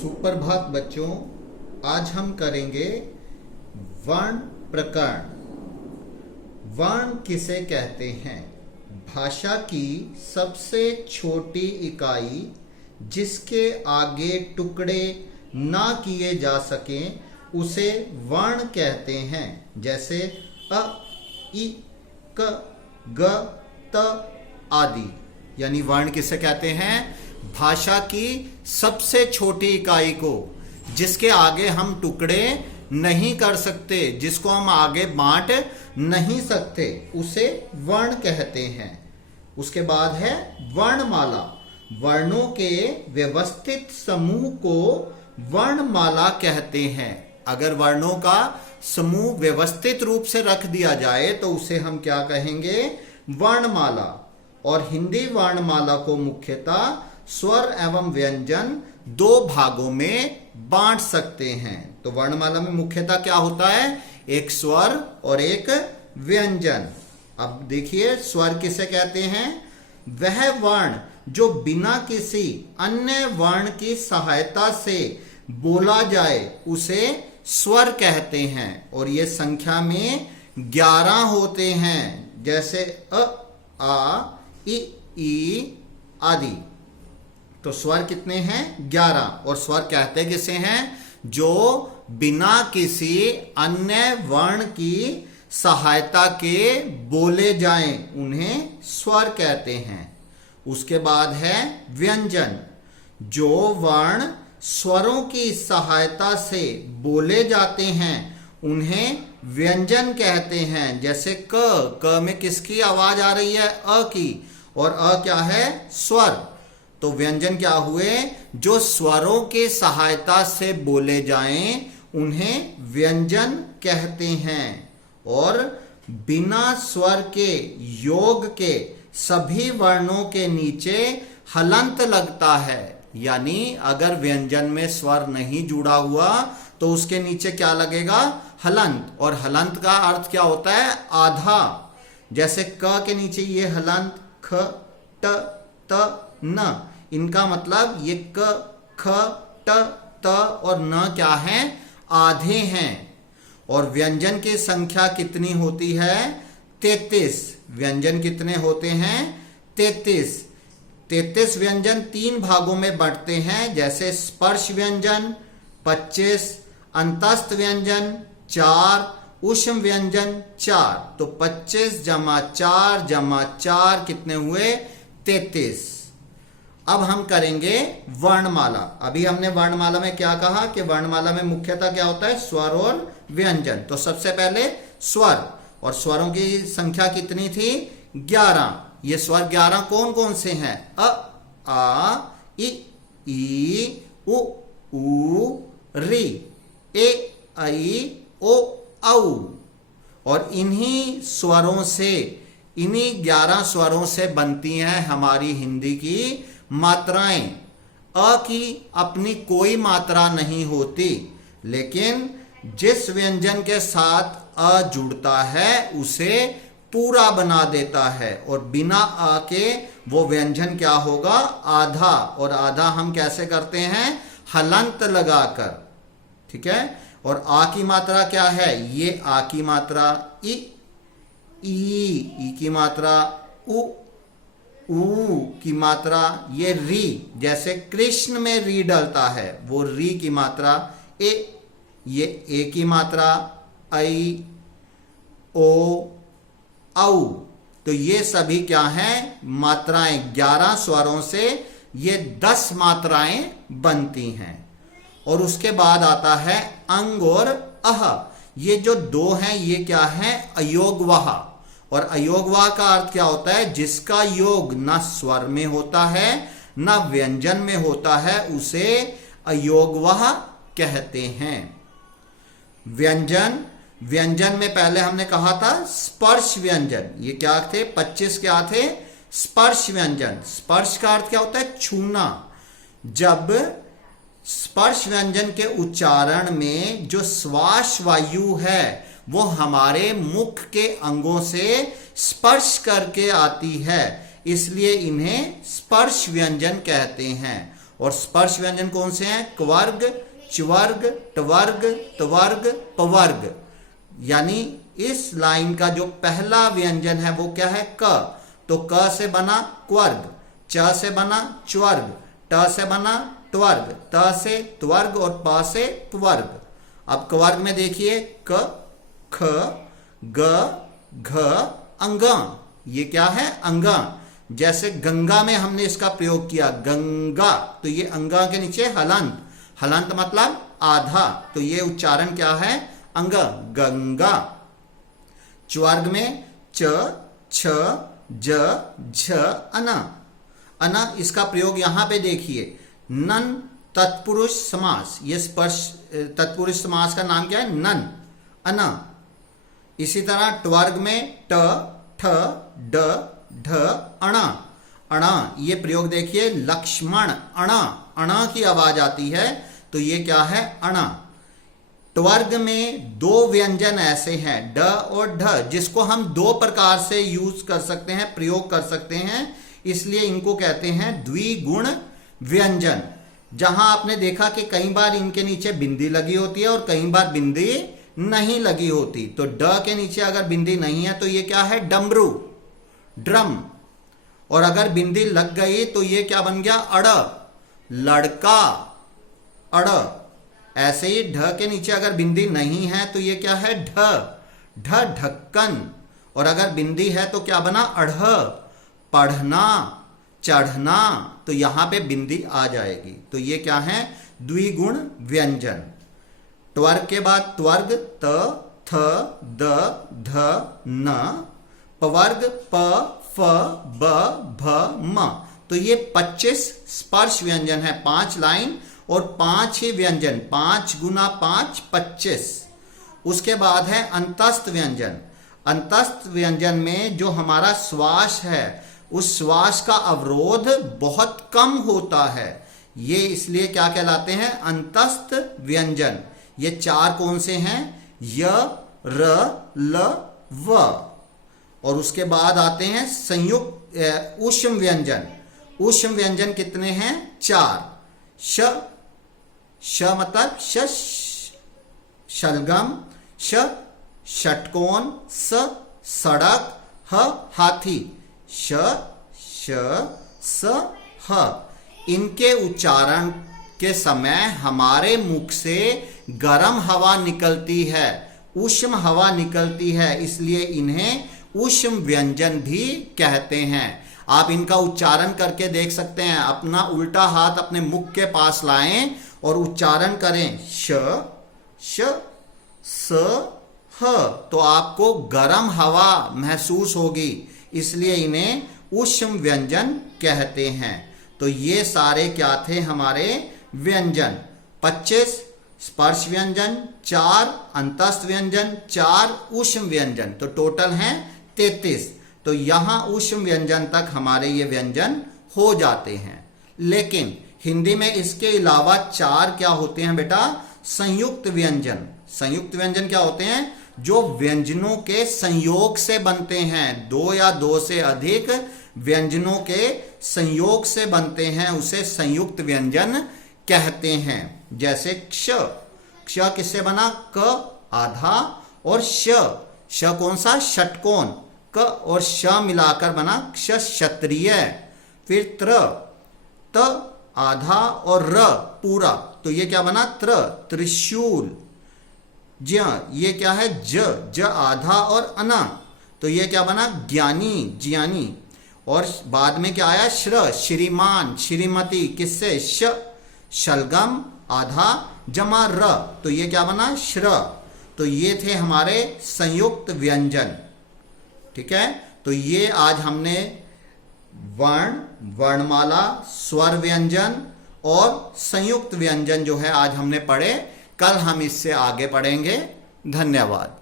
सुप्रभात बच्चों, आज हम करेंगे वर्ण प्रकरण। वर्ण किसे कहते हैं? भाषा की सबसे छोटी इकाई जिसके आगे टुकड़े ना किए जा सकें उसे वर्ण कहते हैं। जैसे अ, इ, क, ग, त आदि। यानी वर्ण किसे कहते हैं? भाषा की सबसे छोटी इकाई को जिसके आगे हम टुकड़े नहीं कर सकते, जिसको हम आगे बांट नहीं सकते, उसे वर्ण कहते हैं। उसके बाद है वर्णमाला। वर्णों के व्यवस्थित समूह को वर्णमाला कहते हैं। अगर वर्णों का समूह व्यवस्थित रूप से रख दिया जाए तो उसे हम क्या कहेंगे? वर्णमाला। और हिंदी वर्णमाला को मुख्यतः स्वर एवं व्यंजन दो भागों में बांट सकते हैं। तो वर्णमाला में मुख्यतः क्या होता है? एक स्वर और एक व्यंजन। अब देखिए, स्वर किसे कहते हैं? वह वर्ण जो बिना किसी अन्य वर्ण की सहायता से बोला जाए उसे स्वर कहते हैं। और ये संख्या में 11 होते हैं। जैसे अ, आ, इ, ई आदि। तो स्वर कितने हैं? 11। और स्वर कहते किसे हैं? जो बिना किसी अन्य वर्ण की सहायता के बोले जाएं उन्हें स्वर कहते हैं। उसके बाद है व्यंजन। जो वर्ण स्वरों की सहायता से बोले जाते हैं उन्हें व्यंजन कहते हैं। जैसे क में किसकी आवाज आ रही है? अ की। और अ क्या है? स्वर। तो व्यंजन क्या हुए? जो स्वरों की सहायता से बोले जाएं उन्हें व्यंजन कहते हैं। और बिना स्वर के योग के सभी वर्णों के नीचे हलंत लगता है। यानी अगर व्यंजन में स्वर नहीं जुड़ा हुआ तो उसके नीचे क्या लगेगा? हलंत। और हलंत का अर्थ क्या होता है? आधा। जैसे क के नीचे ये हलंत, ख, ट, त, न। इनका मतलब ये क, ख, ट, त और न क्या है? आधे हैं। और व्यंजन की संख्या कितनी होती है? 33। व्यंजन कितने होते हैं? 33। 33 व्यंजन 3 भागों में बंटते हैं। जैसे स्पर्श व्यंजन 25, अंतस्थ व्यंजन 4, ऊष्म व्यंजन 4। तो 25 जमा 4 जमा 4 कितने हुए? 33। अब हम करेंगे वर्णमाला। अभी हमने वर्णमाला में क्या कहा कि वर्णमाला में मुख्यतः क्या होता है? स्वर और व्यंजन। तो सबसे पहले स्वर। और स्वरों की संख्या कितनी थी? 11। ये स्वर 11 कौन कौन से हैं? अ, आ, इ, ई, उ, ऊ, री, ए, ऐ, ओ, औ। और इन्हीं स्वरों से, इन्हीं 11 स्वरों से बनती हैं हमारी हिंदी की मात्राएं। अ की अपनी कोई मात्रा नहीं होती, लेकिन जिस व्यंजन के साथ अ जुड़ता है उसे पूरा बना देता है। और बिना अ के वो व्यंजन क्या होगा? आधा। और आधा हम कैसे करते हैं? हलंत लगाकर। ठीक है। और आ की मात्रा क्या है? ये आ की मात्रा इ, ई की मात्रा उ, ऊ की मात्रा ये री। जैसे कृष्ण में री डलता है वो री की मात्रा ए। ये ए की मात्रा ऐ, ओ, औ। तो ये सभी क्या हैं? मात्राएं। 11 स्वरों से ये 10 मात्राएं बनती हैं। और उसके बाद आता है अंग और अह। ये जो दो हैं ये क्या है? अयोगवाह। और अयोगवाह का अर्थ क्या होता है? जिसका योग न स्वर में होता है न व्यंजन में होता है उसे अयोगवाह कहते हैं। व्यंजन। व्यंजन में पहले हमने कहा था स्पर्श व्यंजन। ये क्या थे? 25 क्या थे? स्पर्श व्यंजन। स्पर्श का अर्थ क्या होता है? छूना। जब स्पर्श व्यंजन के उच्चारण में जो श्वास वायु है वो हमारे मुख के अंगों से स्पर्श करके आती है, इसलिए इन्हें स्पर्श व्यंजन कहते हैं। और स्पर्श व्यंजन कौन से हैं? क्वर्ग, च्वर्ग, टवर्ग, त्वर्ग, पवर्ग। यानी इस लाइन का जो पहला व्यंजन है वो क्या है? क। तो क से बना क्वर्ग, च से बना च्वर्ग, ट से बना ट्वर्ग, त से त्वर्ग और प से प्वर्ग। अब क्वर्ग में देखिए क, ख, ग, घ, अंग। ये क्या है? अंगा। जैसे गंगा में हमने इसका प्रयोग किया, गंगा, तो ये अंगा के नीचे हलंत, हलंत मतलब आधा, तो ये उच्चारण क्या है? अंग, गंगा। च्वर्ग में च, छ, ज, झ, अना। अना, इसका प्रयोग यहां पे देखिए, नन तत्पुरुष समास, ये स्पर्श तत्पुरुष समास का नाम क्या है? नन, अना। इसी तरह ट्वर्ग में ट, ठ, ड, ढ, अणा। अणा, ये प्रयोग देखिए, लक्ष्मण, अणा, अणा की आवाज आती है, तो ये क्या है? अणा। ट्वर्ग में दो व्यंजन ऐसे हैं, ड और ढ, जिसको हम दो प्रकार से यूज कर सकते हैं, प्रयोग कर सकते हैं, इसलिए इनको कहते हैं द्विगुण व्यंजन। जहां आपने देखा कि कई बार इनके नीचे बिंदी लगी होती है और कई बार बिंदी नहीं लगी होती। तो ड के नीचे अगर बिंदी नहीं है तो ये क्या है? डमरू, ड्रम। और अगर बिंदी लग गई तो ये क्या बन गया? अड़, लड़का, अड़। ऐसे ही ढ के नीचे अगर बिंदी नहीं है तो ये क्या है? ढ, ढ, ढक्कन। और अगर बिंदी है तो क्या बना? अढ़, पढ़ना, चढ़ना, तो यहां पे बिंदी आ जाएगी। तो ये क्या है? द्विगुण व्यंजन। ट्वर्ग के बाद त्वर्ग, त, थ, द, ध, न। पवर्ग, प, फ, ब, भ, म। तो ये 25 स्पर्श व्यंजन है, 5 लाइन और 5 ही व्यंजन, 5 गुना 5, 25। उसके बाद है अंतस्थ व्यंजन। अंतस्थ व्यंजन में जो हमारा श्वास है, उस श्वास का अवरोध बहुत कम होता है, ये इसलिए क्या कहलाते हैं? अंतस्थ व्यंजन। ये 4 कौन से हैं? य, र, ल, व। और उसके बाद आते हैं संयुक्त ऊष्म व्यंजन। ऊष्म व्यंजन कितने हैं? 4। श, श मतलब शश, शलगम, श, षटकोण, स, सड़क, ह, हाथी। श, श, स, ह। इनके उच्चारण के समय हमारे मुख से गर्म हवा निकलती है, ऊष्म हवा निकलती है, इसलिए इन्हें ऊष्म व्यंजन भी कहते हैं। आप इनका उच्चारण करके देख सकते हैं। अपना उल्टा हाथ अपने मुख के पास लाएं और उच्चारण करें, श, श, स, ह, तो आपको गर्म हवा महसूस होगी, इसलिए इन्हें ऊष्म व्यंजन कहते हैं। तो ये सारे क्या थे हमारे व्यंजन? 25 स्पर्श व्यंजन, 4 अंतस्थ व्यंजन, 4 ऊष्म व्यंजन, तो टोटल हैं 33। तो यहां ऊष्म व्यंजन तक हमारे ये व्यंजन हो जाते हैं। लेकिन हिंदी में इसके अलावा 4 क्या होते हैं बेटा? संयुक्त व्यंजन। संयुक्त व्यंजन क्या होते हैं? जो व्यंजनों के संयोग से बनते हैं, 2 या 2 से अधिक व्यंजनों के संयोग से बनते हैं, उसे संयुक्त व्यंजन कहते हैं। जैसे क्ष, क्ष किससे बना? क आधा और श, श कौन सा? षटकोण, क और श मिलाकर बना क्ष, क्षत्रिय। फिर त्र, त आधा और र पूरा, तो ये क्या बना? त्र, त्रिशूल। ज्ञ, ये क्या है? ज, ज आधा और अना, तो ये क्या बना? ज्ञानी, ज्ञानी। और बाद में क्या आया? श्र, श्रीमान, श्रीमती, किससे? श, शलगम आधा जमा र, तो ये क्या बना? श्र। तो ये थे हमारे संयुक्त व्यंजन। ठीक है, तो ये आज हमने वर्ण, वर्णमाला, स्वर व्यंजन और संयुक्त व्यंजन जो है आज हमने पढ़े। कल हम इससे आगे पढ़ेंगे। धन्यवाद।